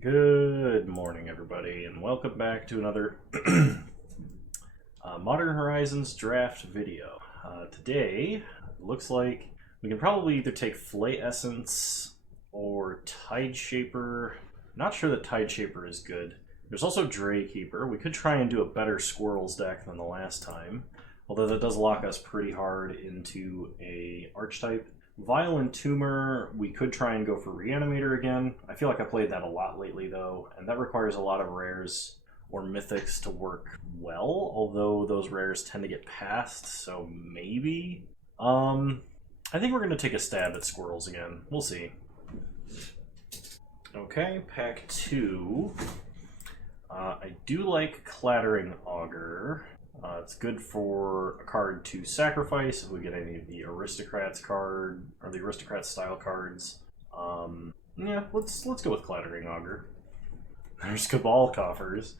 Good morning, everybody, and welcome back to another Modern Horizons draft video. Today, it looks like we can probably either take Flay Essence or Tide Shaper. Not sure that Tide Shaper is good. There's also Dray Keeper. We could try and do a better Squirrels deck than the last time, although that does lock us pretty hard into a Archetype. Violent Tumor, we could try and go for Reanimator again. I feel like I played that a lot lately, though, and that requires a lot of rares or mythics to work well, although those rares tend to get passed, so maybe? I think we're going to take a stab at Squirrels again. We'll see. Okay, pack 2. I do like Clattering Augur. It's good for a card to sacrifice if we get any of the Aristocrats card or the Aristocrat style cards. Yeah, let's go with Clattering Augur. There's Cabal coffers.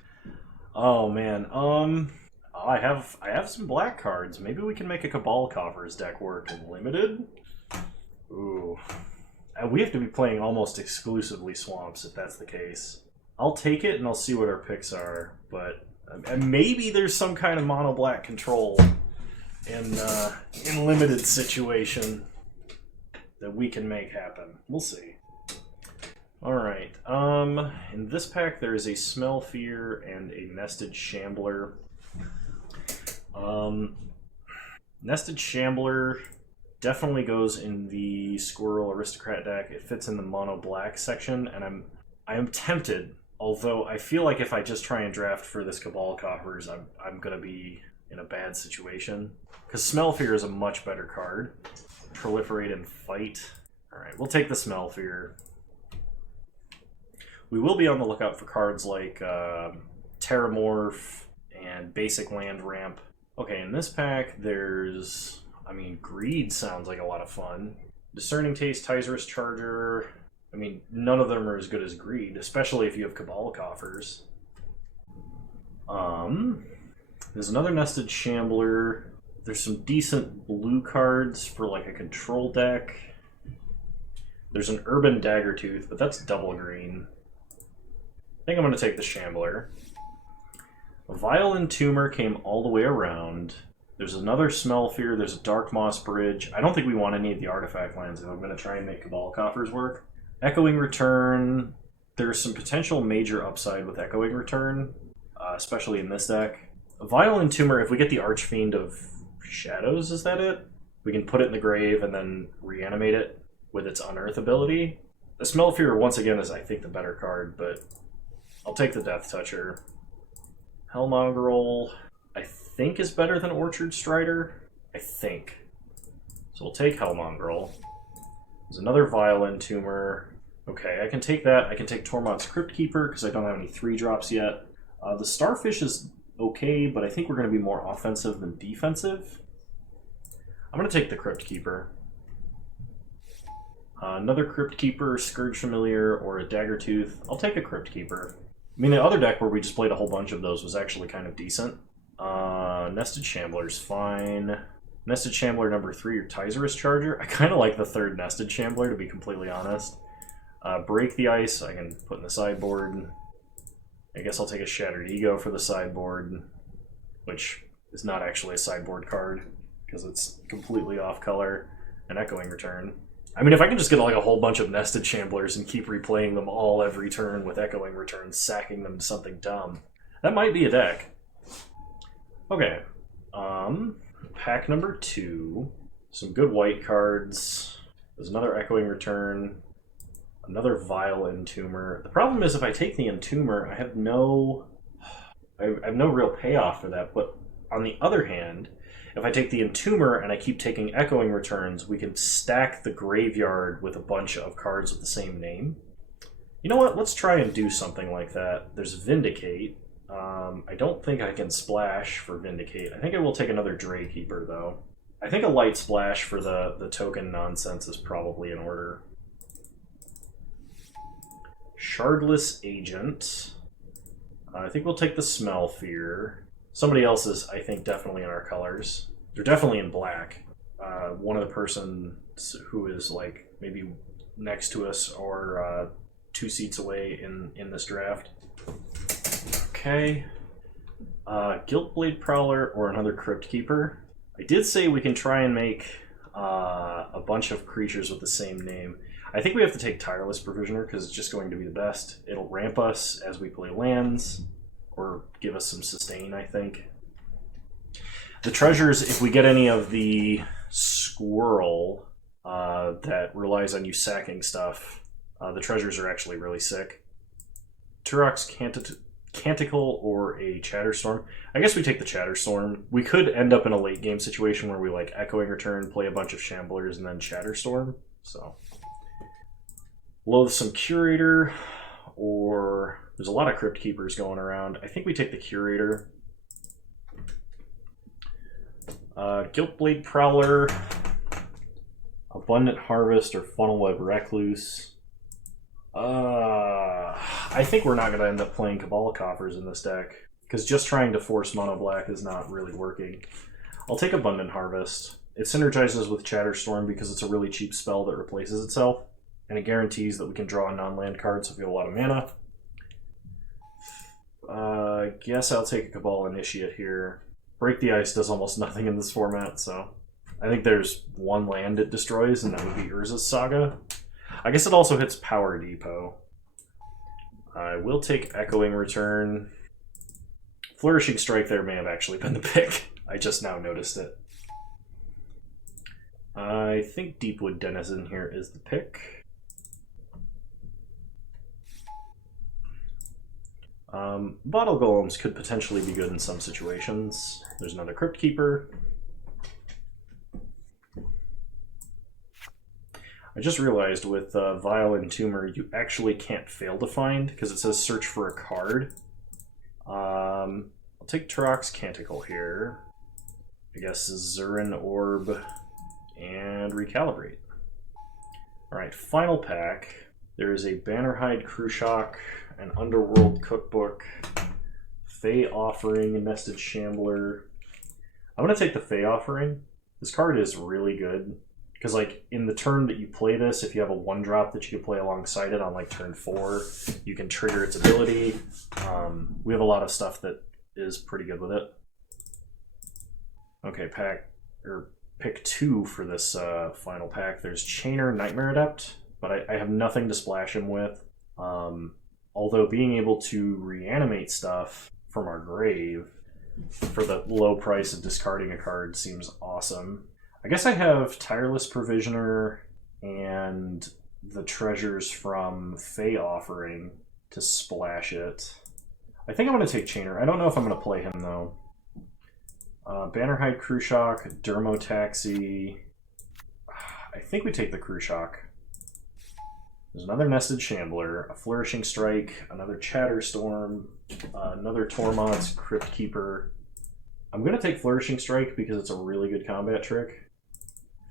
Oh man, I have some black cards. Maybe we can make a Cabal coffers deck work in limited. Ooh, we have to be playing almost exclusively swamps if that's the case. I'll take it and I'll see what our picks are, but. And maybe there's some kind of mono black control in limited situation that we can make happen. We'll see. All right. In this pack, there is a Smell Fear and a Nested Shambler. Nested Shambler definitely goes in the Squirrel Aristocrat deck. It fits in the mono black section, and I am tempted. Although I feel like if I just try and draft for this Cabal Coffers, I'm going to be in a bad situation. Because Smell Fear is a much better card. Proliferate and Fight. Alright, we'll take the Smell Fear. We will be on the lookout for cards like Terramorph and Basic Land Ramp. Okay, in this pack there's... Greed sounds like a lot of fun. Discerning Taste, Tizer's Charger... none of them are as good as Greed, especially if you have Cabal coffers. There's another Nested Shambler. There's some decent blue cards for like a control deck. There's an Urban Daggertooth, but that's double green. I think I'm going to take the Shambler. A Violent Tumor came all the way around. There's another Smell Fear. There's a Dark Moss Bridge. I don't think we want any of the artifact lands if I'm going to try and make Cabal coffers work. Echoing Return, there's some potential major upside with Echoing Return, especially in this deck. A Violent Tumor, if we get the Archfiend of Shadows, is that it? We can put it in the grave and then reanimate it with its Unearth ability. The Smell Fear, once again, is I think the better card, but I'll take the Death Toucher. Hellmongrel, I think is better than Orchard Strider. I think. So we'll take Hellmongrel. There's another Violent Tumor. Okay, I can take that. I can take Tormod's Crypt Keeper because I don't have any 3-drops yet. The Starfish is okay, but I think we're going to be more offensive than defensive. I'm going to take the Crypt Keeper. Another Crypt Keeper, Scourge Familiar, or a Daggertooth. I'll take a Crypt Keeper. The other deck where we just played a whole bunch of those was actually kind of decent. Nested Shambler's fine. Nested Shambler number 3 or Tizer's Charger. I kind of like the third Nested Shambler, to be completely honest. Break the Ice, I can put in the sideboard. I guess I'll take a Shattered Ego for the sideboard, which is not actually a sideboard card, because it's completely off color. An Echoing Return. If I can just get like a whole bunch of Nested Shamblers and keep replaying them all every turn with Echoing Returns, sacking them to something dumb, that might be a deck. Okay. Pack number 2. Some good white cards. There's another Echoing Return. Another Vile Entomber. The problem is if I take the Entomber, I have no real payoff for that. But on the other hand, if I take the Entomber and I keep taking Echoing Returns, we can stack the graveyard with a bunch of cards with the same name. You know what? Let's try and do something like that. There's Vindicate. I don't think I can splash for Vindicate. I think I will take another Dray Keeper, though. I think a light splash for the token nonsense is probably in order. Shardless Agent. I think we'll take the Smell Fear. Somebody else is, I think, definitely in our colors. They're definitely in black. One of the persons who is, like, maybe next to us or 2 seats away in this draft. Okay. Guiltblade Prowler or another Crypt Keeper. I did say we can try and make a bunch of creatures with the same name. I think we have to take Tireless Provisioner because it's just going to be the best. It'll ramp us as we play lands, or give us some sustain, I think. The treasures, if we get any of the squirrel that relies on you sacking stuff, the treasures are actually really sick. Turok's Canticle or a Chatterstorm. I guess we take the Chatterstorm. We could end up in a late game situation where we like Echoing Return, play a bunch of Shamblers, and then Chatterstorm. So, Loathsome Curator, or there's a lot of Crypt Keepers going around. I think we take the Curator. Guiltblade Prowler, Abundant Harvest, or Funnelweb Recluse. I think we're not going to end up playing Cabal Coffers in this deck, because just trying to force mono black is not really working. I'll take Abundant Harvest. It synergizes with Chatterstorm because it's a really cheap spell that replaces itself, and it guarantees that we can draw non-land cards if we have a lot of mana. Guess I'll take a Cabal Initiate here. Break the Ice does almost nothing in this format, so I think there's one land it destroys, and that would be Urza's Saga. I guess it also hits Power Depot. I will take Echoing Return. Flourishing Strike there may have actually been the pick. I just now noticed it. I think Deepwood Denizen here is the pick. Bottle Golems could potentially be good in some situations. There's another Crypt Keeper. I just realized with Vile Entomber, you actually can't fail to find because it says search for a card. I'll take Turok's Canticle here. I guess Zurin Orb and Recalibrate. Alright, final pack. There is a Bannerhide Cruciak, an Underworld Cookbook, Fey Offering, a Nested Shambler. I'm going to take the Fey Offering. This card is really good. Because, like, in the turn that you play this, if you have a 1-drop that you can play alongside it on, like, turn 4, you can trigger its ability. We have a lot of stuff that is pretty good with it. Okay, pick 2 for this final pack. There's Chainer, Nightmare Adept, but I have nothing to splash him with. Although being able to reanimate stuff from our grave for the low price of discarding a card seems awesome. I guess I have Tireless Provisioner and the treasures from Fey Offering to splash it. I think I'm going to take Chainer. I don't know if I'm going to play him, though. Bannerhide Cruciak, Dermotaxi. I think we take the Cruciak. There's another Nested Shambler, a Flourishing Strike, another Chatterstorm, another Tormod's Crypt Keeper. I'm going to take Flourishing Strike because it's a really good combat trick.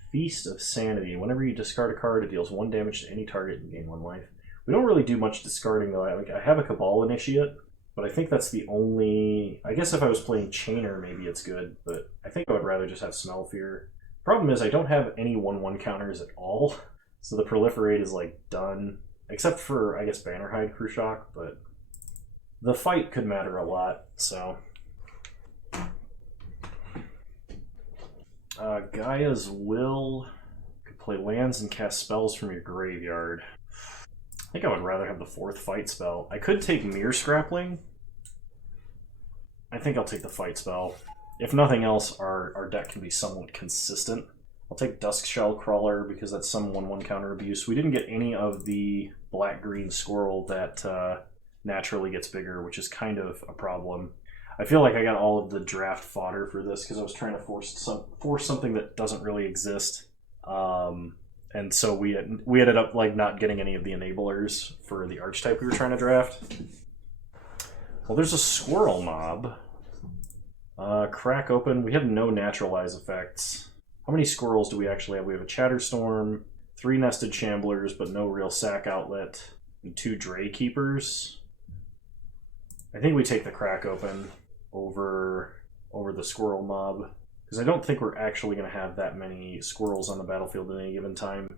Feast of Sanity. Whenever you discard a card, it deals 1 damage to any target and gain 1 life. We don't really do much discarding, though. I have a Cabal Initiate, but I think that's the only... I guess if I was playing Chainer, maybe it's good, but I think I would rather just have Smell Fear. Problem is, I don't have any 1/1 counters at all, so the Proliferate is, like, done. Except for, I guess, Bannerhide Cruciak, but the fight could matter a lot, so... Gaia's Will. Could play lands and cast spells from your graveyard. I think I would rather have the 4th fight spell. I could take Mere Scrappling. I think I'll take the fight spell. If nothing else, our deck can be somewhat consistent. I'll take Duskshell Crawler because that's some 1/1 counter abuse. We didn't get any of the black-green squirrel that naturally gets bigger, which is kind of a problem. I feel like I got all of the draft fodder for this because I was trying to force something that doesn't really exist, and so we ended up like not getting any of the enablers for the archetype we were trying to draft. Well, there's a squirrel mob. Crack open. We have no naturalize effects. How many squirrels do we actually have? We have a Chatterstorm, 3 Nested Shamblers, but no real sack outlet, and 2 Dray Keepers. I think we take the crack open over the squirrel mob, because I don't think we're actually going to have that many squirrels on the battlefield at any given time.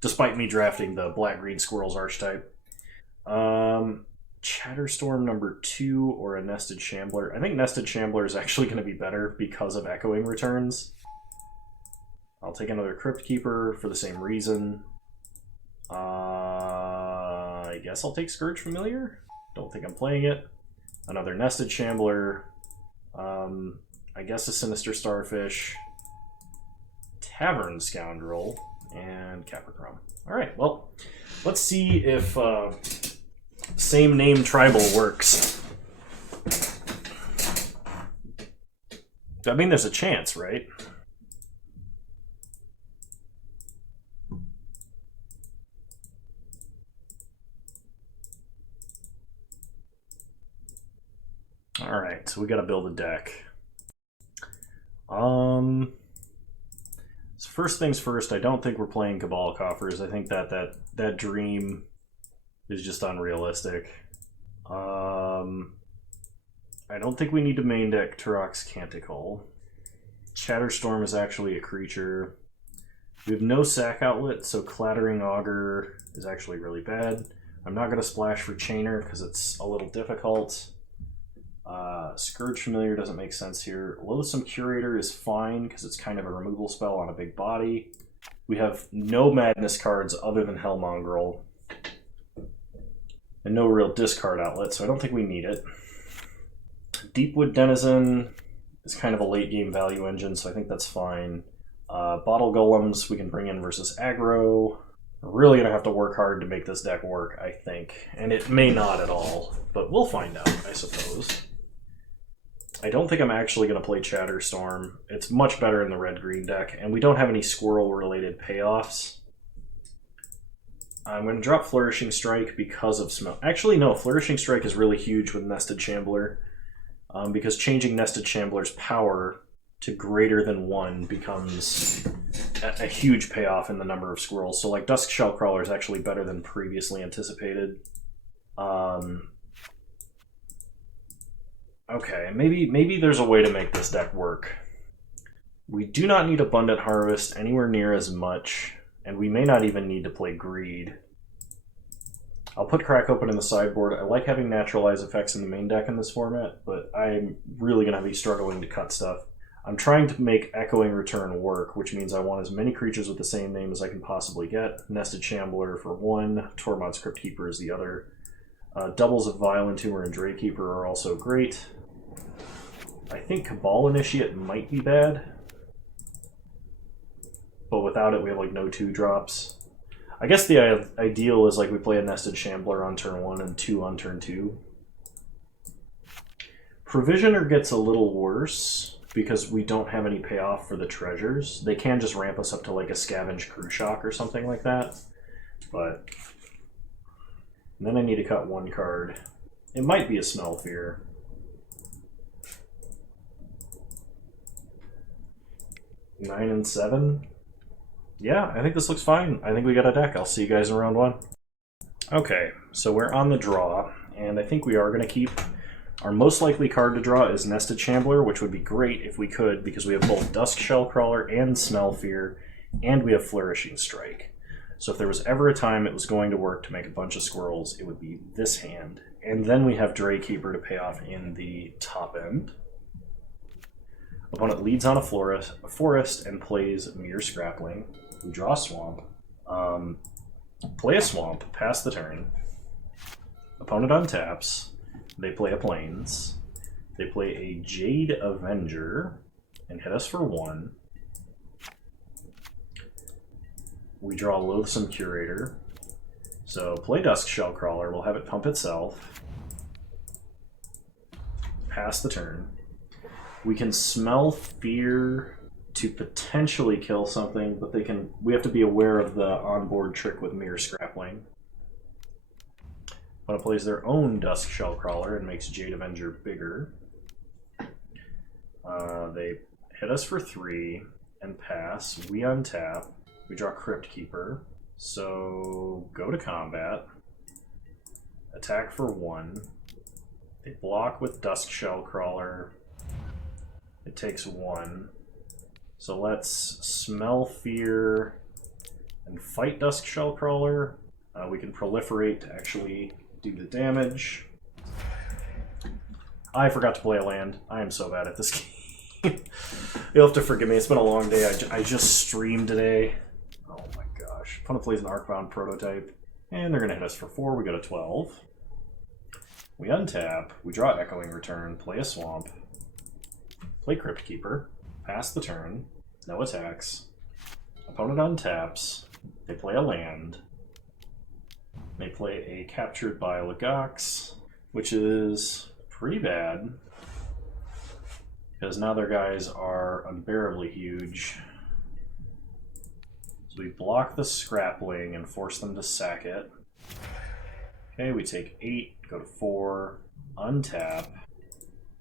despite me drafting the black-green squirrels archetype. Chatterstorm number 2 or a Nested Shambler. I think Nested Shambler is actually going to be better because of echoing returns. I'll take another Crypt Keeper for the same reason. I guess I'll take Scourge Familiar. Don't think I'm playing it. Another Nested Shambler. I guess a Sinister Starfish. Tavern Scoundrel. And Capricorn. Alright, well, let's see if same name tribal works. I mean, there's a chance, right? Alright, so we gotta build a deck. So first things first, I don't think we're playing Cabal Coffers. I think that dream is just unrealistic. I don't think we need to main deck Turok's Canticle. Chatterstorm is actually a creature. We have no sack outlet, so Clattering Augur is actually really bad. I'm not going to splash for Chainer because it's a little difficult. Scourge Familiar doesn't make sense here. Loathsome Curator is fine because it's kind of a removal spell on a big body. We have no Madness cards other than Hellmongrel. And no real discard outlet, so I don't think we need it. Deepwood Denizen is kind of a late game value engine, so I think that's fine. Bottle Golems we can bring in versus aggro. We're really going to have to work hard to make this deck work, I think. And it may not at all, but we'll find out, I suppose. I don't think I'm actually going to play Chatterstorm. It's much better in the red-green deck, and we don't have any squirrel-related payoffs. I'm going to drop Flourishing Strike because of Smell. Actually, no, Flourishing Strike is really huge with Nested Shambler, because changing Nested Shambler's power to greater than 1 becomes a huge payoff in the number of squirrels. So, like, Dusk Shellcrawler is actually better than previously anticipated. Okay, maybe there's a way to make this deck work. We do not need Abundant Harvest anywhere near as much, and we may not even need to play Greed. I'll put Crack Open in the sideboard. I like having Naturalize effects in the main deck in this format, but I'm really going to be struggling to cut stuff. I'm trying to make Echoing Return work, which means I want as many creatures with the same name as I can possibly get. Nested Shambler for 1, Tormod's Crypt Keeper is the other. Doubles of Violent Tumor and Draykeeper are also great. I think Cabal Initiate might be bad, but without it we have like no 2-drops. I guess the ideal is like we play a Nested Shambler on turn 1 and 2 on turn 2. Provisioner gets a little worse because we don't have any payoff for the treasures. They can just ramp us up to like a Scavenge Crew Shock or something like that, but then I need to cut 1 card. It might be a Smell Fear. Nine and 7. Yeah, I think this looks fine. I think we got a deck. I'll see you guys in round 1. Okay, so we're on the draw, and I think we are going to keep... Our most likely card to draw is Nested Shambler, which would be great if we could, because we have both Dusk Shellcrawler and Smell Fear, and we have Flourishing Strike. So if there was ever a time it was going to work to make a bunch of squirrels, it would be this hand. And then we have Draykeeper to pay off in the top end. Opponent leads on a forest and plays Mere Scrappling. We draw a Swamp. Play a Swamp, pass the turn. Opponent untaps. They play a Plains. They play a Jade Avenger and hit us for 1. We draw a Loathsome Curator. So play Dusk Shellcrawler. We'll have it pump itself. Pass the turn. We can Smell Fear to potentially kill something, but we have to be aware of the onboard trick with Mere Scrappling. Opponent plays their own Dusk Shellcrawler and makes Jade Avenger bigger. They hit us for 3 and pass. We untap. We draw Crypt Keeper. So go to combat. Attack for 1. They block with Dusk Shellcrawler. It takes 1. So let's Smell Fear and fight Dusk Shellcrawler. We can proliferate to actually do the damage. I forgot to play a land. I am so bad at this game. You'll have to forgive me. It's been a long day. I just streamed today. Oh my gosh. Opponent plays an Arcbound prototype. And they're going to hit us for 4. We go to 12. We untap. We draw Echoing Return. Play a Swamp. Play Crypt Keeper. Pass the turn. No attacks. Opponent untaps. They play a land. They play a Captured by Legox, which is pretty bad, because now their guys are unbearably huge. So we block the Scrapling and force them to sack it. Okay, we take 8, go to 4, untap.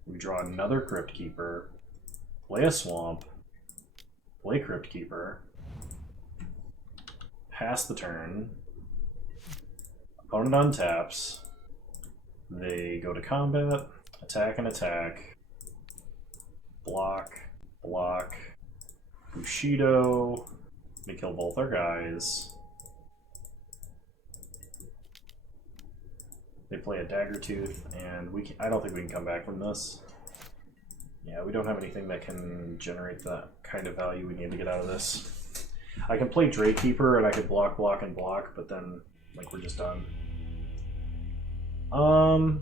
We draw another Crypt Keeper, play a Swamp, play Crypt Keeper, pass the turn. Opponent untaps. They go to combat, attack and attack, block, block, Bushido. They kill both our guys. They play a Daggertooth, and I don't think we can come back from this. Yeah, we don't have anything that can generate that kind of value we need to get out of this. I can play Drakekeeper, and I could block, block, and block, but then, like, we're just done. I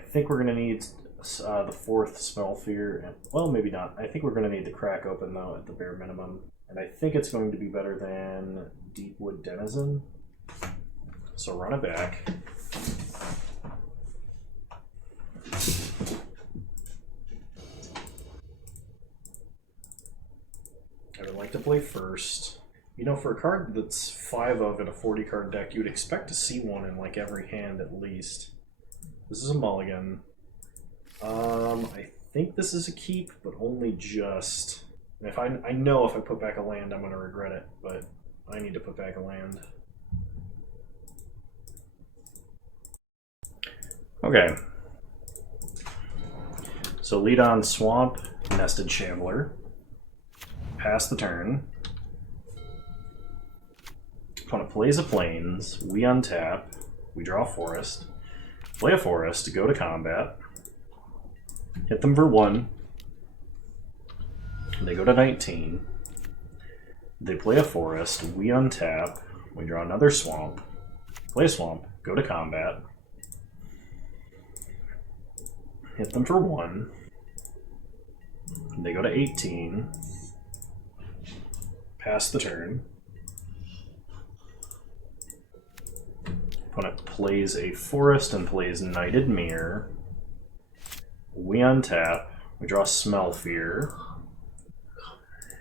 think we're going to need the 4th Smelfear. Well, maybe not. I think we're going to need the Crack Open, though, at the bare minimum. And I think it's going to be better than Deepwood Denizen. So run it back. I would like to play first. You know, for a card that's 5 of in a 40 card deck, you would expect to see one in like every hand at least. This is a mulligan. I think this is a keep, but only just. And if I know if I put back a land, I'm going to regret it, but I need to put back a land. Okay. So lead on Swamp, Nested Shambler. Pass the turn. Opponent plays a Plains, we untap, we draw a Forest, play a Forest, go to combat, hit them for 1, they go to 19, they play a Forest, we untap, we draw another Swamp, play a Swamp, go to combat, hit them for 1, they go to 18, pass the turn. Opponent plays a Forest and plays Knighted Mirror. We untap. We draw Smelfear.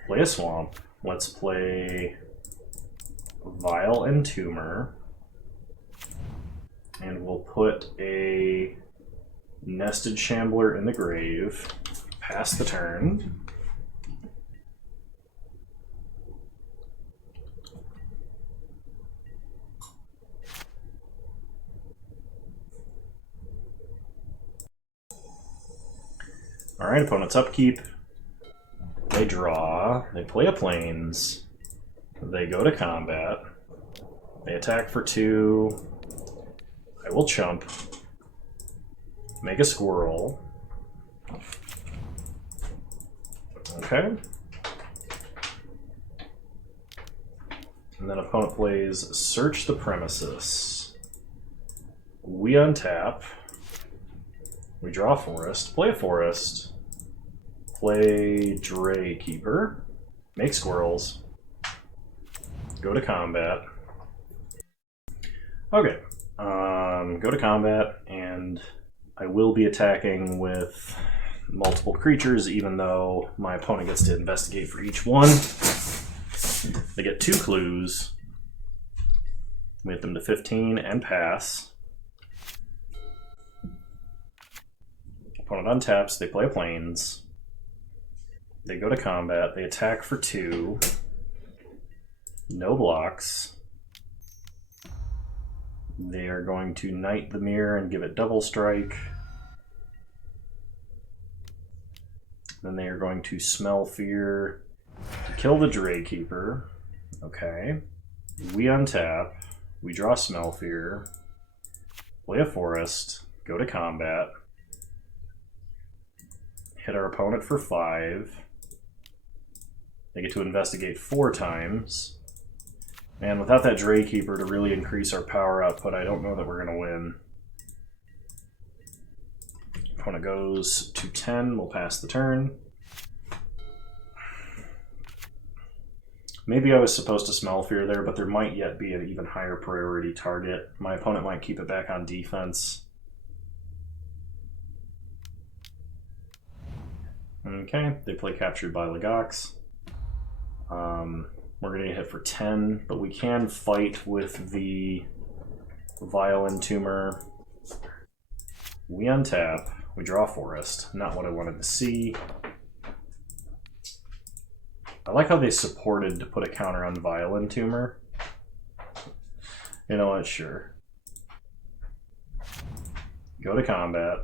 Play a Swamp. Let's play Vile Entomber. And we'll put a Nested Shambler in the grave. Pass the turn. Alright, opponent's upkeep. They draw. They play a Plains. They go to combat. They attack for 2. I will chump. Make a squirrel. Okay. And then opponent plays Search the Premises. We untap. We draw a Forest, play a Forest, play Drakekeeper, make squirrels, go to combat. Okay, go to combat, and I will be attacking with multiple creatures, even though my opponent gets to investigate for each one. They get 2 clues. We hit them to 15 and pass. Opponent untaps, they play a Plains. They go to combat, they attack for 2. No blocks. They are going to Knight the Mirror and give it double strike. Then they are going to Smell Fear to kill the Drakekeeper. Okay. We untap. We draw Smell Fear. Play a forest. Go to combat. Hit our opponent for 5. They get to investigate 4 times. And without that Dray Keeper to really increase our power output, I don't know that we're going to win. Opponent goes to 10. We'll pass the turn. Maybe I was supposed to Smell Fear there, but there might yet be an even higher priority target. My opponent might keep it back on defense. Okay, they play Captured by Legox. We're going to hit for 10, but we can fight with the Vile Entomber. We untap. We draw Forest. Not what I wanted to see. I like how they supported to put a counter on Vile Entomber. You know what? Sure. Go to combat.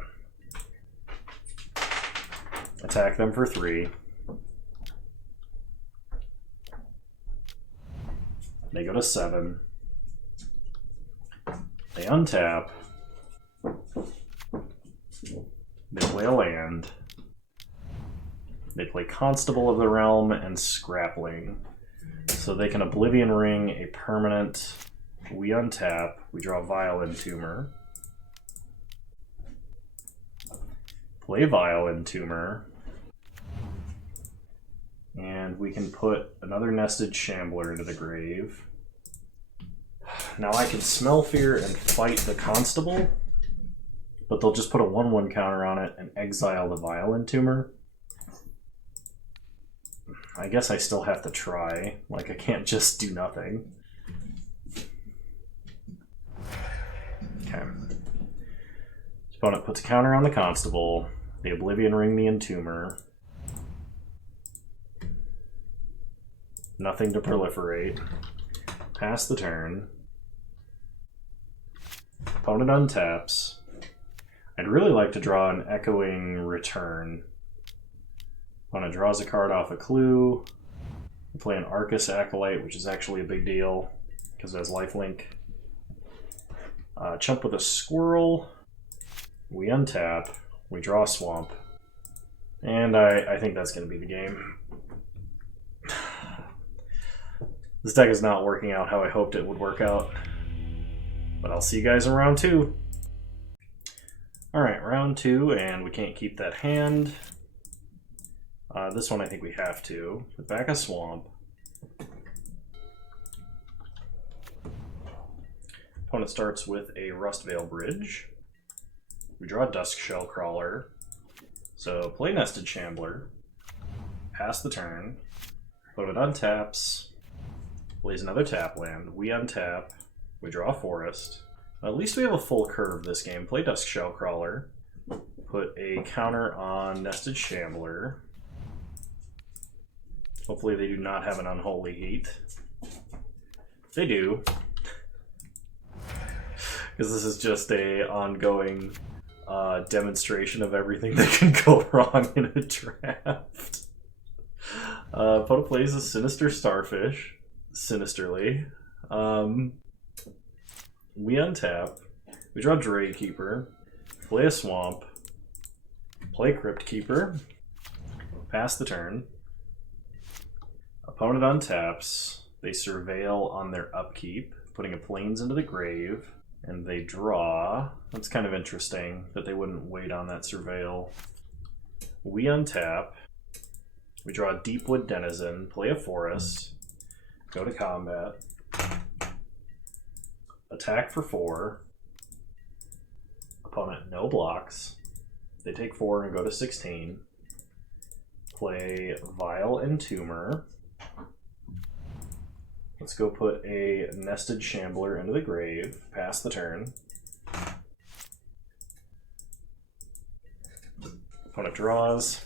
Attack them for 3. They go to 7. They untap. They play a land. They play Constable of the Realm and Scrappling. So they can Oblivion Ring a permanent. We untap. We draw Vile Entomber. Play Vile Entomber. And we can put another Nested Shambler into the grave. Now I can Smell Fear and fight the Constable, but they'll just put a 1/1 counter on it and exile the Vile Entomber. I guess I still have to try. Like, I can't just do nothing. Okay. Opponent puts a counter on the Constable. They Oblivion Ring the Entomber. Nothing to proliferate. Pass the turn. Opponent untaps. I'd really like to draw an Echoing Return. Opponent draws a card off a clue. We play an Arcus Acolyte, which is actually a big deal because it has lifelink. Chump with a Squirrel. We untap. We draw Swamp. And I think that's going to be the game. This deck is not working out how I hoped it would work out. But I'll see you guys in round 2. Alright, round 2, and we can't keep that hand. This one I think we have to. Put back a Swamp. Opponent starts with a Rustvale Bridge. We draw a Dusk Shell Crawler. So play Nested Shambler. Pass the turn. Opponent untaps. Plays another tap land. We untap. We draw a forest. At least we have a full curve this game. Play Dusk Shell Crawler. Put a counter on Nested Shambler. Hopefully they do not have an Unholy Heat. They do. Because this is just a ongoing demonstration of everything that can go wrong in a draft. Opponent plays a Sinister Starfish. Sinisterly. We untap. We draw Dray Keeper. Play a Swamp. Play Crypt Keeper. Pass the turn. Opponent untaps. They Surveil on their upkeep, putting a Plains into the grave. And they draw. That's kind of interesting that they wouldn't wait on that Surveil. We untap. We draw a Deepwood Denizen. Play a forest. Go to combat. Attack for 4. Opponent no blocks. They take 4 and go to 16. Play Vile Entomber. Let's go put a Nested Shambler into the grave. Pass the turn. Opponent draws.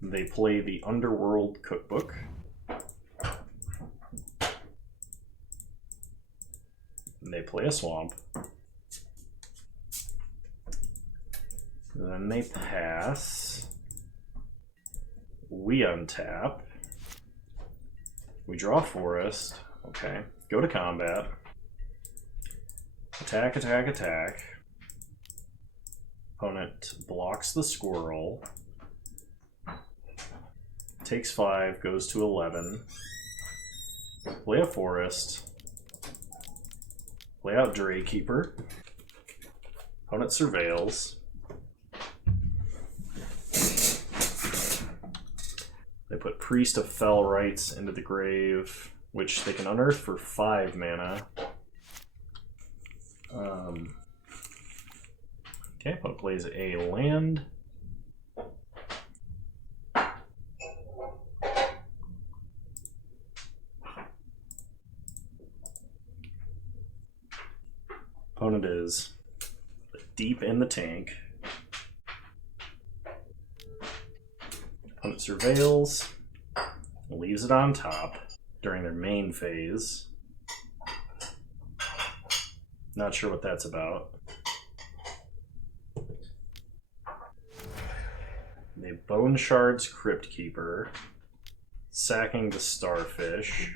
They play the Underworld Cookbook. And they play a Swamp. Then they pass. We untap. We draw forest. Okay. Go to combat. Attack, attack, attack. Opponent blocks the squirrel. Takes 5, goes to 11. Play a forest. Play out Draykeeper. Opponent surveils. They put Priest of Fell Rites into the grave, which they can unearth for 5 mana. Okay, opponent plays a land. Opponent is deep in the tank. Opponent surveils, leaves it on top during their main phase. Not sure what that's about. They Bone Shards Crypt Keeper, sacking the Starfish.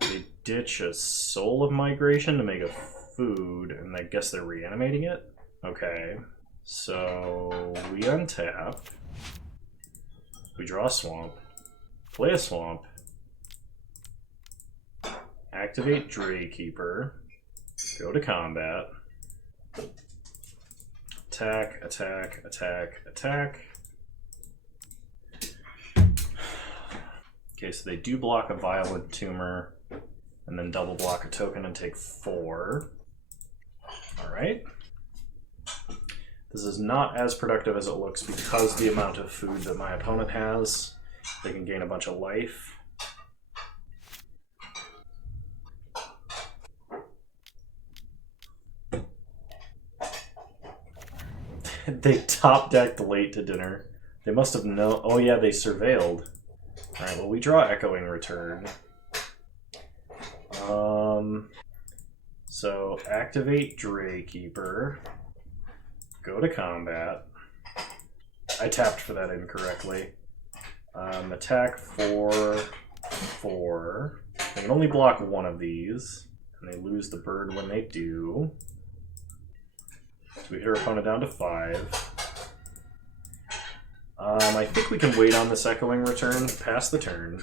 They ditch a Soul of Migration to make a food, and I guess they're reanimating it? Okay. So we untap. We draw a swamp. Play a swamp. Activate Draykeeper. Go to combat. Attack, attack, attack, attack. Okay, so they do block a Violent Tumor, and then double block a token and take 4. Alright. This is not as productive as it looks because the amount of food that my opponent has. They can gain a bunch of life. They top decked late to dinner. They must have known. Oh yeah, they surveilled. Alright, well we draw Echoing Return. So activate Draykeeper. Go to combat. I tapped for that incorrectly. Attack 4. They can only block one of these, and they lose the bird when they do. So we hit our opponent down to 5. I think we can wait on this Echoing Return, pass the turn.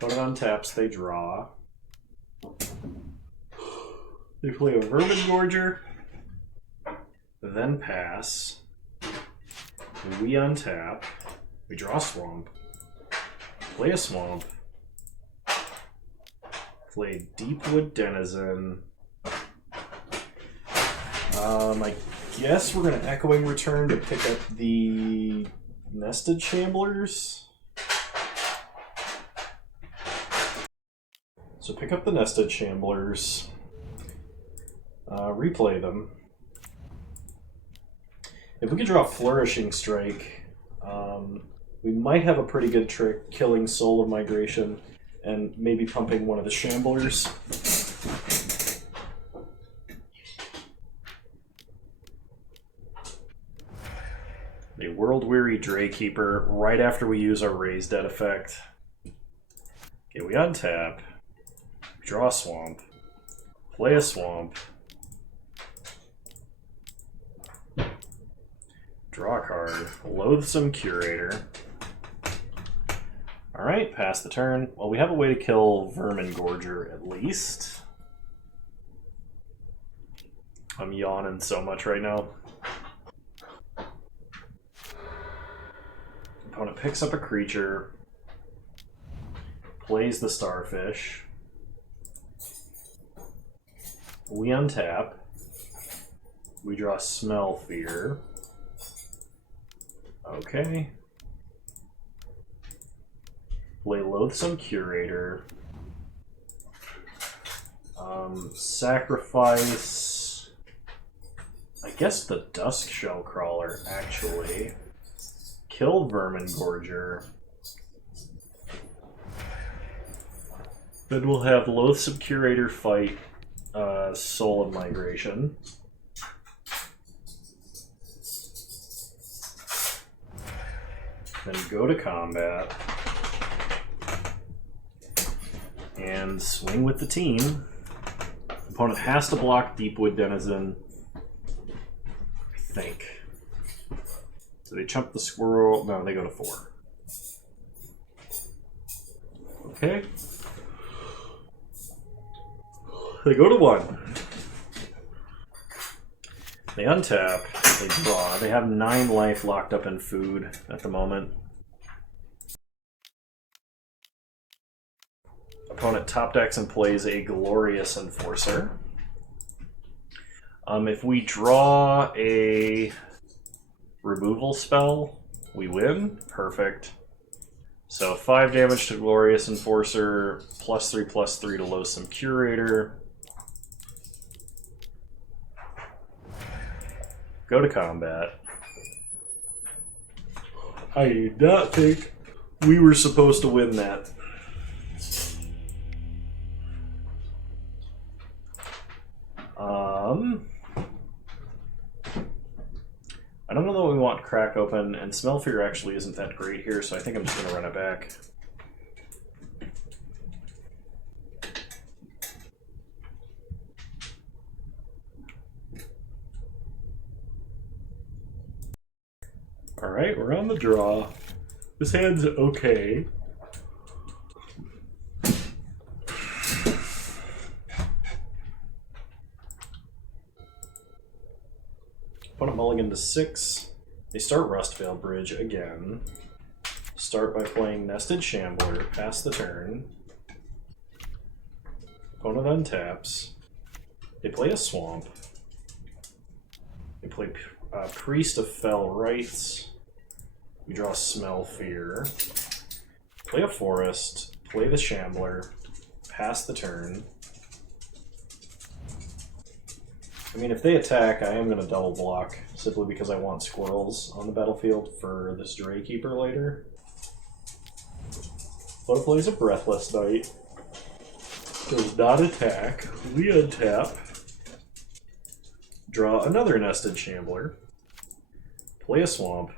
Opponent untaps, they draw. They play a Vermin Gorger, then pass. We untap. We draw Swamp. Play a Swamp. Play Deepwood Denizen. I guess we're going to Echoing Return to pick up the Nested Shamblers. So pick up the Nested Shamblers. Replay them. If we could draw Flourishing Strike, we might have a pretty good trick killing Soul of Migration and maybe pumping one of the Shamblers. A World-Weary Draykeeper right after we use our Raise Dead effect. Okay, we untap, draw a Swamp, play a Swamp, draw a card, Loathsome Curator. Alright, pass the turn. Well, we have a way to kill Vermin Gorger at least. I'm yawning so much right now. Opponent picks up a creature, plays the Starfish. We untap. We draw Smell Fear. Okay. Play Loathsome Curator. Sacrifice. I guess the Dusk Shell Crawler, actually. Kill Vermin Gorger. Then we'll have Loathsome Curator fight Soul of Migration. Then go to combat. And swing with the team. Opponent has to block Deepwood Denizen. I think. So they chump the squirrel. No, they go to 4. Okay. They go to 1. They untap. They draw. They have 9 life locked up in food at the moment. Opponent top decks and plays a Glorious Enforcer. If we draw a removal spell, we win. Perfect. So 5 damage to Glorious Enforcer, +3/+3 to Loathsome Curator. Go to combat. I do not think we were supposed to win that. I don't know that we want Crack Open, and Smell Fear actually isn't that great here, so I think I'm just going to run it back. Alright, we're on the draw. This hand's okay. Opponent mulligan to 6. They start Rustvale Bridge again. Start by playing Nested Shambler, pass the turn. Opponent untaps. They play a Swamp. They play Priest of Fell Rites. We draw Smell Fear. Play a Forest, play the Shambler, pass the turn. I mean, if they attack, I am going to double block, simply because I want squirrels on the battlefield for this Dray Keeper later. Opponent plays a Breathless Knight. Does not attack. We untap. Draw another Nested Shambler. Play a Swamp.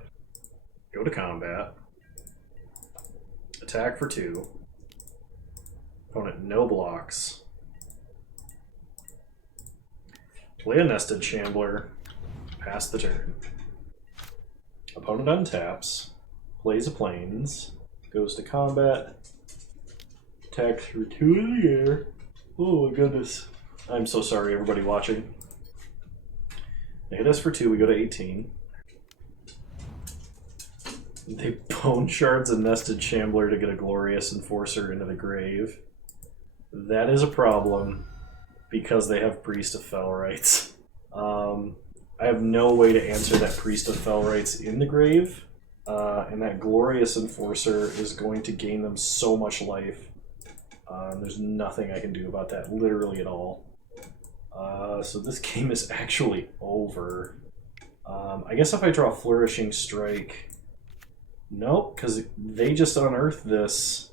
Go to combat. Attack for 2. Opponent no blocks. Play a Nested Shambler, pass the turn. Opponent untaps, plays a Plains, goes to combat, attacks for 2 in the air. Oh my goodness. I'm so sorry, everybody watching. They hit us for 2, we go to 18. They Bone Shards a Nested Shambler to get a Glorious Enforcer into the grave. That is a problem. Because they have Priest of Fell Rites. I have no way to answer that Priest of Fell Rites in the grave, and that Glorious Enforcer is going to gain them so much life. There's nothing I can do about that, literally at all. So this game is actually over. I guess if I draw Flourishing Strike... Nope, because they just unearthed this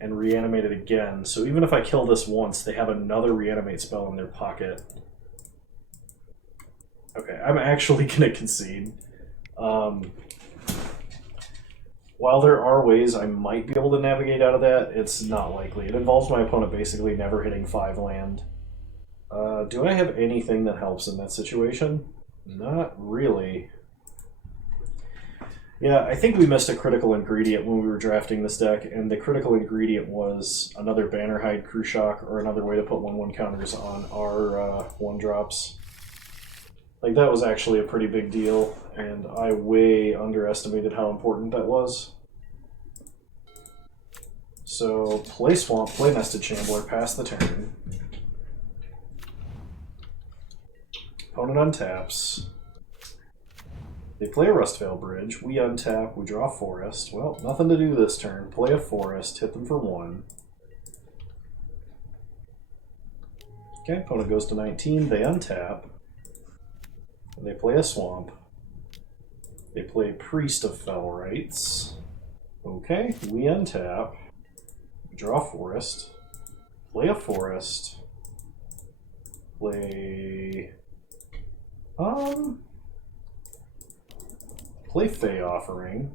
and reanimate it again. So even if I kill this once, they have another reanimate spell in their pocket. Okay, I'm actually going to concede. While there are ways I might be able to navigate out of that, it's not likely. It involves my opponent basically never hitting 5 land. Do I have anything that helps in that situation? Not really. Yeah, I think we missed a critical ingredient when we were drafting this deck, and the critical ingredient was another Bannerhide Crew Shock or another way to put 1/1 counters on our 1-drops. Like, that was actually a pretty big deal, and I way underestimated how important that was. So, play Swamp, play Nested Shambler, pass the turn. Opponent untaps. They play a Rustvale Bridge, we untap, we draw Forest. Well, nothing to do this turn. Play a Forest, hit them for 1. Okay, opponent goes to 19, they untap. They play a Swamp. They play Priest of Fell Rites. Okay, we untap. We draw Forest. Play a Forest. Play... Play Fey Offering.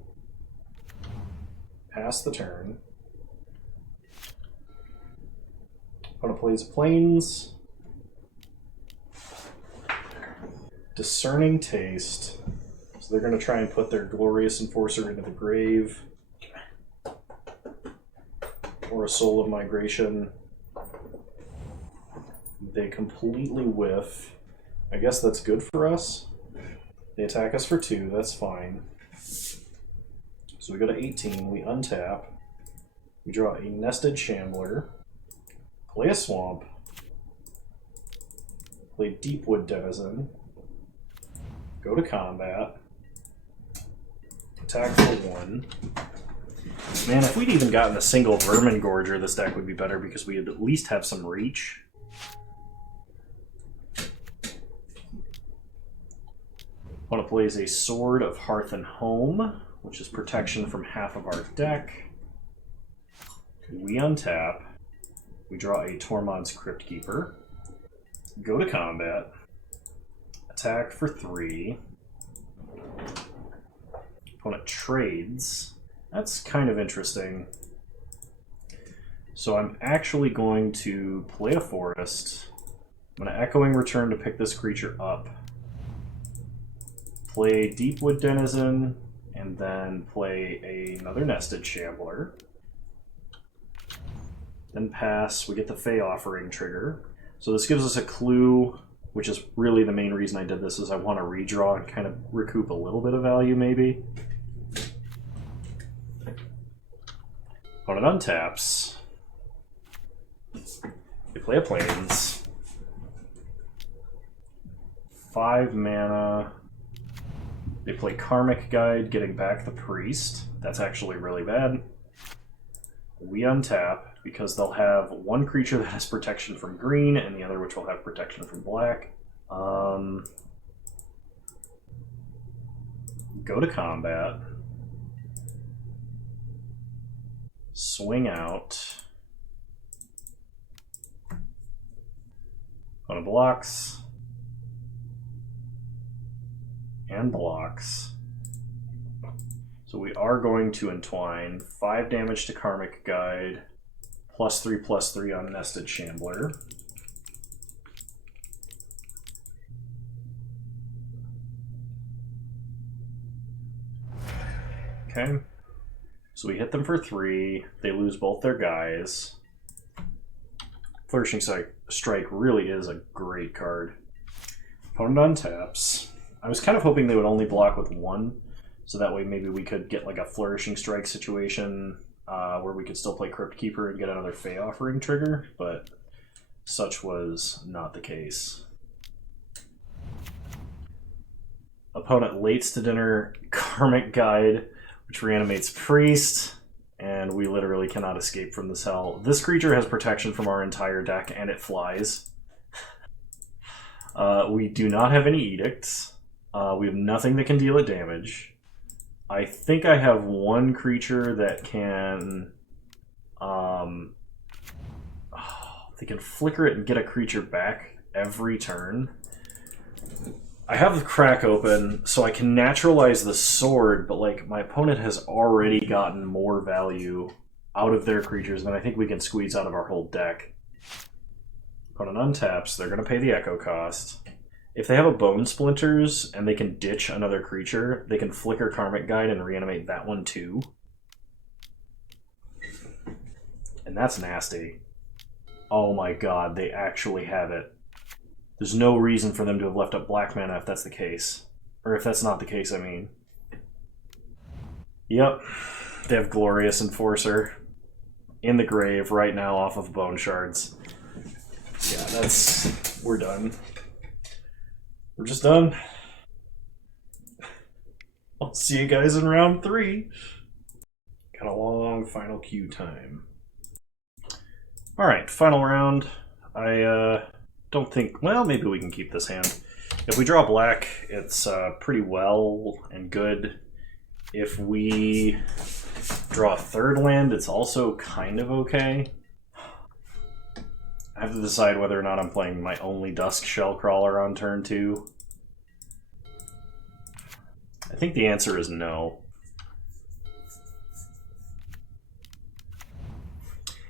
Pass the turn. Opponent plays plains. Discerning Taste. So they're going to try and put their Glorious Enforcer into the grave. Or a Soul of Migration. They completely whiff. I guess that's good for us. They attack us for 2, that's fine. So we go to 18, we untap. We draw a Nested Shambler. Play a Swamp. Play Deepwood Denizen. Go to combat. Attack for 1. Man, if we'd even gotten a single Vermin Gorger, this deck would be better because we'd at least have some reach. Opponent plays a Sword of Hearth and Home, which is protection from half of our deck. We untap. We draw a Tormod's Cryptkeeper. Go to combat. Attack for 3. Opponent trades. That's kind of interesting. So I'm actually going to play a forest. I'm going to Echoing Return to pick this creature up. Play Deepwood Denizen, and then play another Nested Shambler. Then pass, we get the Fey Offering trigger. So this gives us a clue, which is really the main reason I did this, is I want to redraw and kind of recoup a little bit of value, maybe. Opponent untaps. They play a Plains. 5 mana. They play Karmic Guide, getting back the Priest. That's actually really bad. We untap, because they'll have one creature that has protection from green, and the other which will have protection from black. Go to combat. Swing out. Opponent blocks. And blocks. So we are going to entwine. 5 damage to Karmic Guide, +3/+3 on Nested Shambler. Okay. So we hit them for 3. They lose both their guys. Flourishing Strike really is a great card. Opponent untaps. I was kind of hoping they would only block with 1, so that way maybe we could get like a Flourishing Strike situation where we could still play Crypt Keeper and get another Fey Offering trigger, but such was not the case. Opponent lates to dinner Karmic Guide, which reanimates Priest, and we literally cannot escape from this hell. This creature has protection from our entire deck, and it flies. We do not have any edicts. We have nothing that can deal it damage. I think I have one creature that can... they can flicker it and get a creature back every turn. I have the crack open, so I can naturalize the sword, but like my opponent has already gotten more value out of their creatures than I think we can squeeze out of our whole deck. Opponent untaps, they're going to pay the echo cost. If they have a Bone Splinters and they can ditch another creature, they can flicker Karmic Guide and reanimate that one too. And that's nasty. Oh my god, they actually have it. There's no reason for them to have left up black mana if that's the case. Or if that's not the case, I mean. Yep. They have Glorious Enforcer in the grave right now off of Bone Shards. Yeah, that's... we're done. We're just done. I'll see you guys in round 3. Got a long final queue time. Alright, final round. I don't think... well, maybe we can keep this hand. If we draw black, it's pretty well and good. If we draw a third land, it's also kind of okay. I have to decide whether or not I'm playing my only Dusk Shellcrawler on turn 2. I think the answer is no.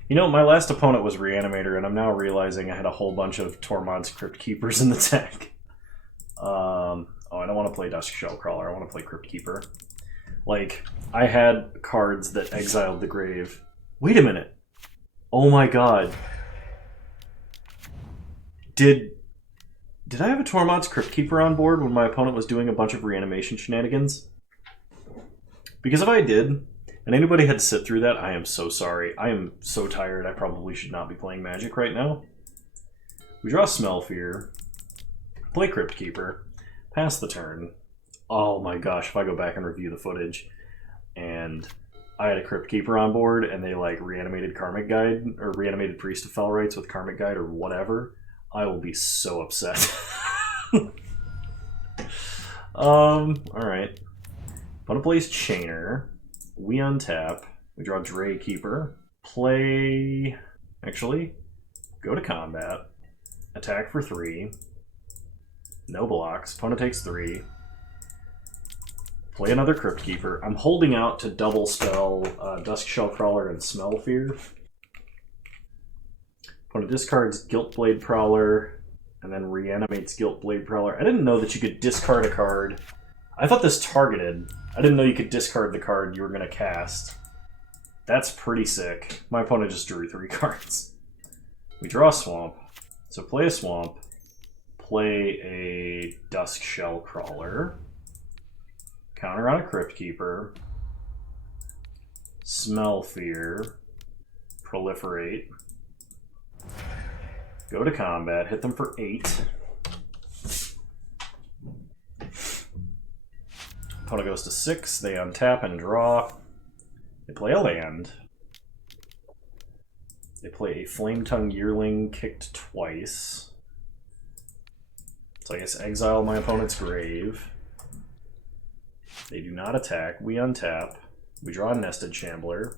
You know, my last opponent was Reanimator, and I'm now realizing I had a whole bunch of Tormod's Crypt Keepers in the deck. Oh, I don't want to play Dusk Shellcrawler. I want to play Crypt Keeper. Like, I had cards that exiled the grave. Wait a minute. Oh my god. Did I have a Tormod's Crypt Keeper on board when my opponent was doing a bunch of reanimation shenanigans? Because if I did, and anybody had to sit through that, I am so sorry. I am so tired. I probably should not be playing Magic right now. We draw Smell Fear, play Crypt Keeper, pass the turn. Oh my gosh, if I go back and review the footage, and I had a Crypt Keeper on board, and they like reanimated Karmic Guide, or reanimated Priest of Fell Rites with Karmic Guide, or whatever, I will be so upset. Alright. Opponent plays Chainer. We untap. We draw Dray Keeper. Play... Actually, go to combat. Attack for 3. No blocks. Opponent takes 3. Play another Crypt Keeper. I'm holding out to double spell Dusk Shellcrawler and Smell Fear. Opponent discards Guiltblade Prowler and then reanimates Guiltblade Prowler. I didn't know that you could discard a card. I thought this targeted. I didn't know you could discard the card you were going to cast. That's pretty sick. My opponent just drew 3 cards. We draw a Swamp. So play a Swamp. Play a Dusk Shellcrawler. Counter on a Crypt Keeper. Smell Fear. Proliferate. Go to combat. Hit them for 8. Opponent goes to 6. They untap and draw. They play a land. They play a Flame Tongue Yearling kicked twice. So I guess exile my opponent's grave. They do not attack. We untap. We draw a Nested Shambler.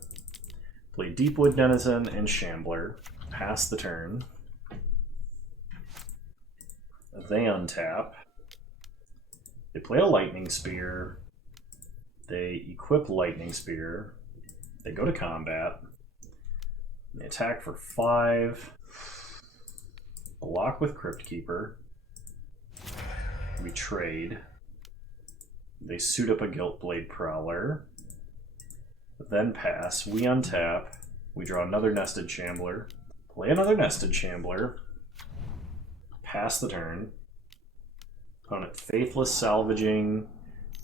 Play Deepwood Denizen and Shambler. Pass the turn. They untap. They play a Lightning Spear. They equip Lightning Spear. They go to combat. They attack for 5. Block with Crypt Keeper. We trade. They suit up a Guiltblade Prowler. Then pass. We untap. We draw another Nested Shambler. Play another Nested Shambler. Pass the turn. Opponent Faithless Salvaging,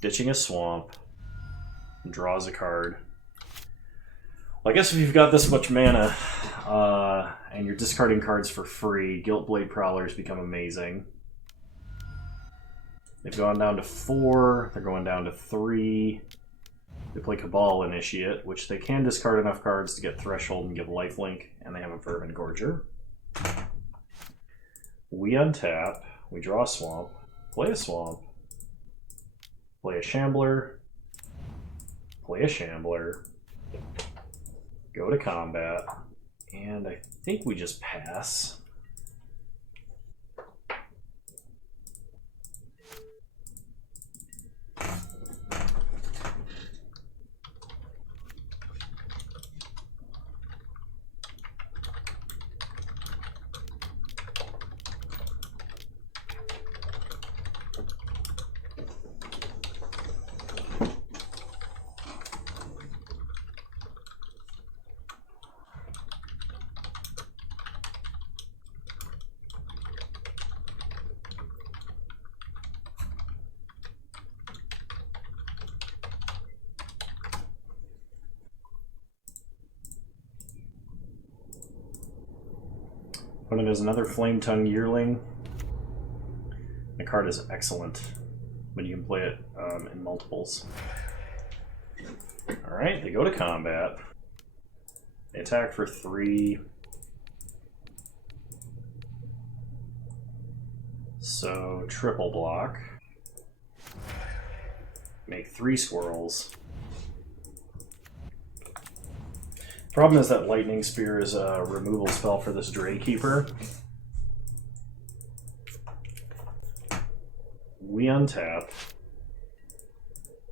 ditching a Swamp, and draws a card. Well, I guess if you've got this much mana, and you're discarding cards for free, Guiltblade Prowlers become amazing. They've gone down to 4, they're going down to 3. They play Cabal Initiate, which they can discard enough cards to get Threshold and give lifelink, and they have a Vermin Gorger. We untap, we draw a Swamp, play a Swamp, play a Shambler, play a Shambler, go to combat, and I think we just pass. Opponent is another Flame Tongue Yearling. The card is excellent, but you can play it in multiples. Alright, they go to combat. They attack for 3. So, triple block. Make 3 squirrels. Problem is that Lightning Spear is a removal spell for this Dray Keeper. We untap.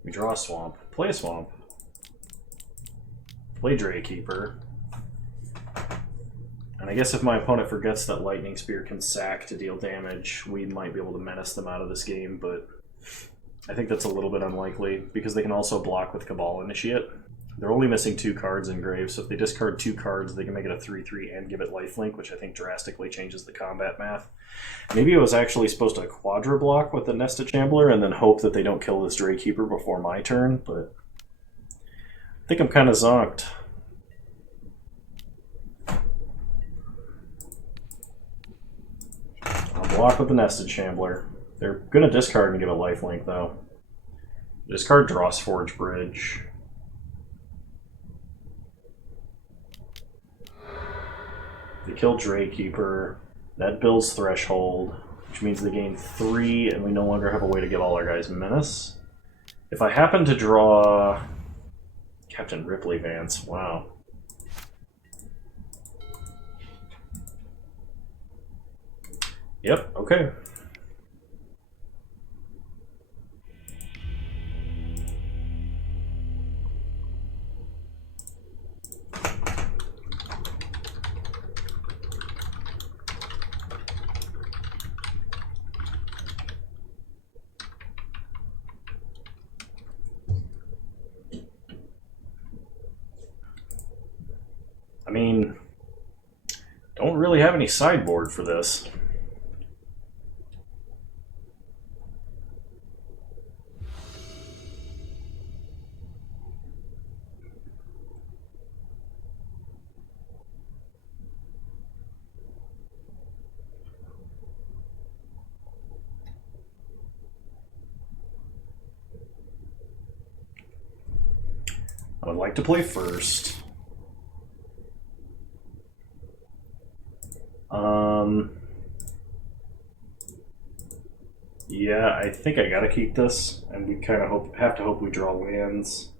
We draw a Swamp. Play a Swamp. Play Dray Keeper. And I guess if my opponent forgets that Lightning Spear can sack to deal damage, we might be able to menace them out of this game, but I think that's a little bit unlikely, because they can also block with Cabal Initiate. They're only missing 2 cards in Grave, so if they discard 2 cards, they can make it a 3/3 and give it lifelink, which I think drastically changes the combat math. Maybe it was actually supposed to quadra block with the Nested Shambler and then hope that they don't kill this Drakekeeper before my turn, but I think I'm kind of zonked. I'll block with the Nested Shambler. They're going to discard and give a lifelink, though. Discard Dross Forge Bridge. They kill Drakekeeper. That builds Threshold, which means they gain 3, and we no longer have a way to give all our guys Menace. If I happen to draw Captain Ripley Vance, wow. Yep, okay. I mean, don't really have any sideboard for this. I would like to play first. Yeah, I think I gotta keep this, and we kind of have to hope we draw lands.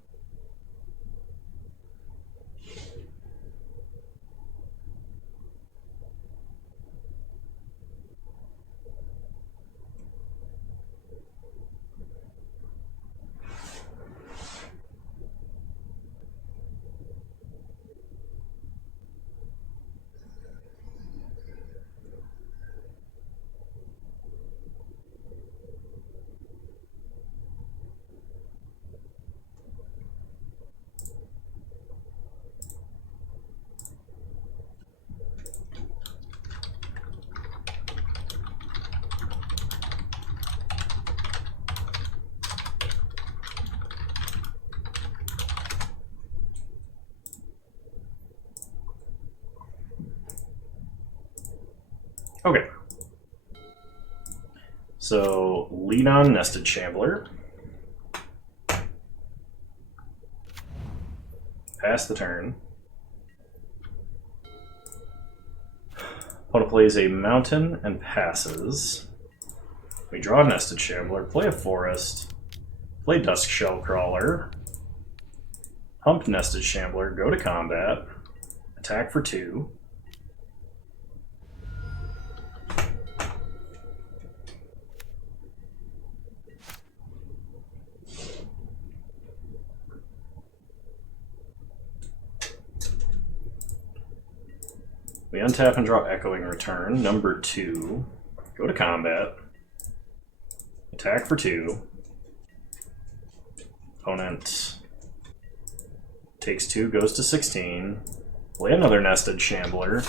Okay. So, lead on Nested Shambler. Pass the turn. Opponent plays a mountain and passes. We draw a Nested Shambler, play a forest, play Dusk Shellcrawler, hump Nested Shambler, go to combat, attack for 2. We untap and draw Echoing Return, number 2. Go to combat. Attack for 2. Opponent takes 2, goes to 16. Play another Nested Shambler.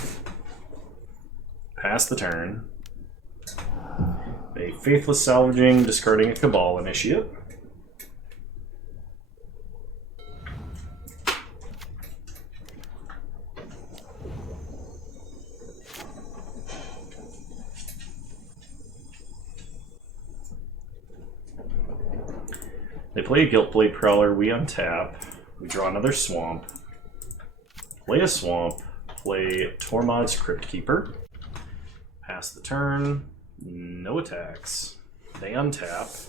Pass the turn. A Faithless Salvaging, discarding a Cabal Initiate. They play a Guiltblade Prowler, we untap, we draw another Swamp, play a Swamp, play Tormod's Cryptkeeper, pass the turn, no attacks, they untap,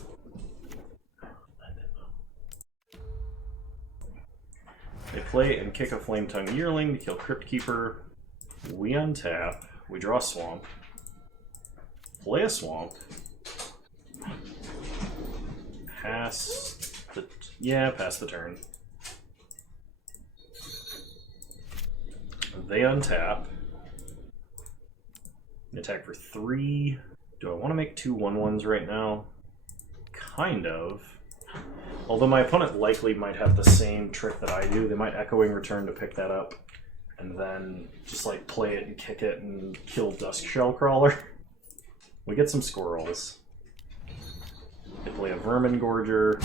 they play and kick a Flametongue Yearling to kill Cryptkeeper, we untap, we draw Swamp, play a Swamp, pass the turn. They untap. Attack for 3. Do I want to make 2 1/1s right now? Kind of. Although my opponent likely might have the same trick that I do. They might Echoing Return to pick that up, and then just like play it and kick it and kill Dusk Shellcrawler. We get some squirrels. They play a Vermin Gorger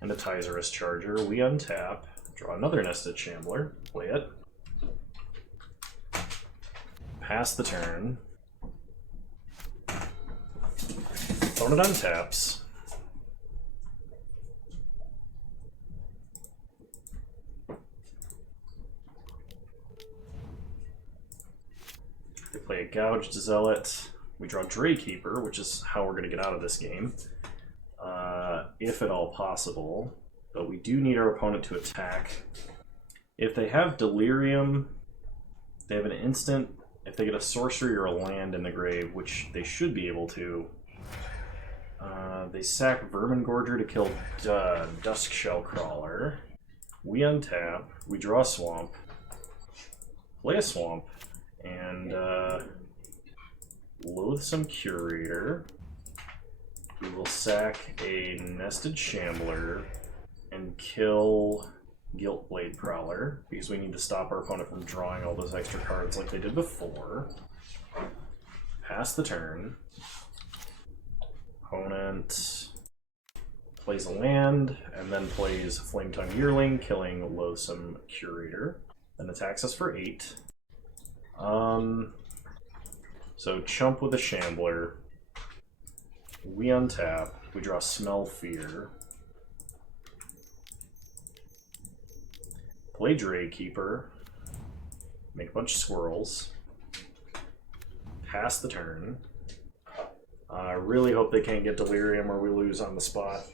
and a Tizerus Charger. We untap, draw another Nested Shambler, play it. Pass the turn. Opponent untaps. They play a Gouged Zealot. We draw Draykeeper, which is how we're going to get out of this game, if at all possible. But we do need our opponent to attack. If they have Delirium, they have an instant. If they get a sorcery or a land in the grave, which they should be able to, they sack Vermin Gorger to kill Dusk Shellcrawler. We untap, we draw a swamp, play a swamp, and Loathsome Curator. We will sack a Nested Shambler and kill Guiltblade Prowler, because we need to stop our opponent from drawing all those extra cards like they did before. Pass the turn. Opponent plays a land, and then plays Flametongue Yearling, killing Loathsome Curator. Then attacks us for 8. So chump with a Shambler. We untap. We draw Smell Fear. Play Draykeeper. Make a bunch of squirrels. Pass the turn. I really hope they can't get Delirium or we lose on the spot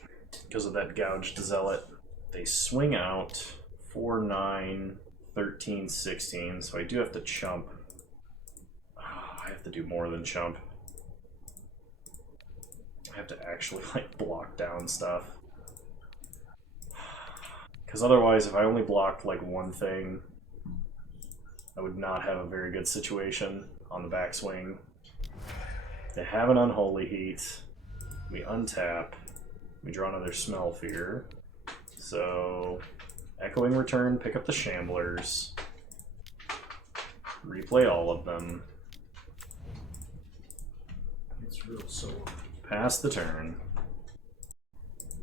because of that Gouged Zealot. They swing out 4, 9, 13, 16, so I do have to chump. I have to do more than chump. I have to actually like block down stuff. Because otherwise, if I only blocked like one thing, I would not have a very good situation on the backswing. They have an Unholy Heat. We untap. We draw another Smell Fear. So, Echoing Return, pick up the Shamblers. Replay all of them. It's real solo. Pass the turn.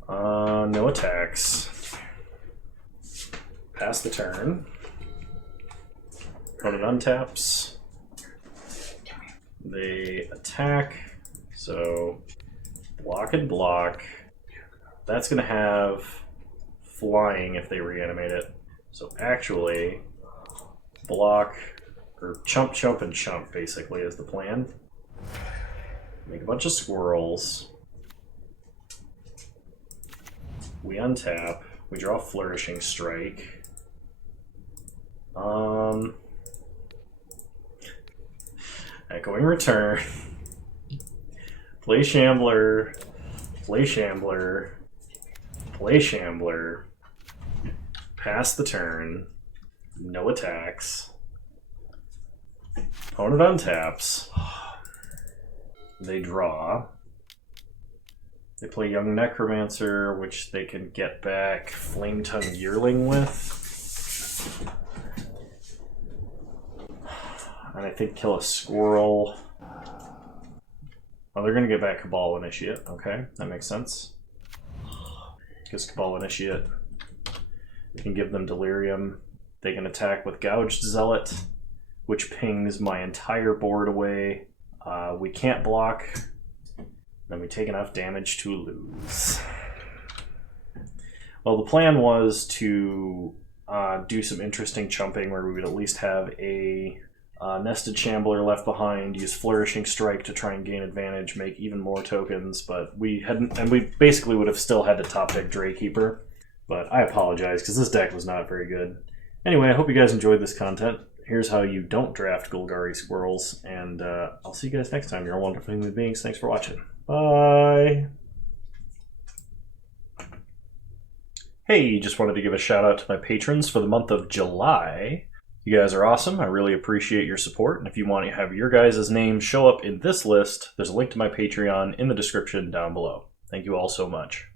No attacks. Pass the turn. Opponent untaps. They attack. So block and block. That's going to have flying if they reanimate it. So actually, block, or chump, chump, and chump basically is the plan. Make a bunch of squirrels. We untap. We draw Flourishing Strike. Echoing Return. Play Shambler. Play Shambler. Play Shambler. Pass the turn. No attacks. Opponent untaps. They draw. They play Young Necromancer, which they can get back Flametongue Yearling with. And I think kill a squirrel. Oh, they're going to get back Cabal Initiate. Okay, that makes sense. Because Cabal Initiate, we can give them Delirium. They can attack with Gouged Zealot, which pings my entire board away. We can't block. Then we take enough damage to lose. Well, the plan was to do some interesting chumping where we would at least have a Nested Shambler left behind, use Flourishing Strike to try and gain advantage, make even more tokens, but we hadn't, and we basically would have still had to top deck Draykeeper. But I apologize, because this deck was not very good. Anyway, I hope you guys enjoyed this content. Here's how you don't draft Golgari Squirrels, and I'll see you guys next time. You're all wonderful human beings. Thanks for watching. Bye! Hey, just wanted to give a shout out to my patrons for the month of July. You guys are awesome. I really appreciate your support. And if you want to have your guys' names show up in this list, there's a link to my Patreon in the description down below. Thank you all so much.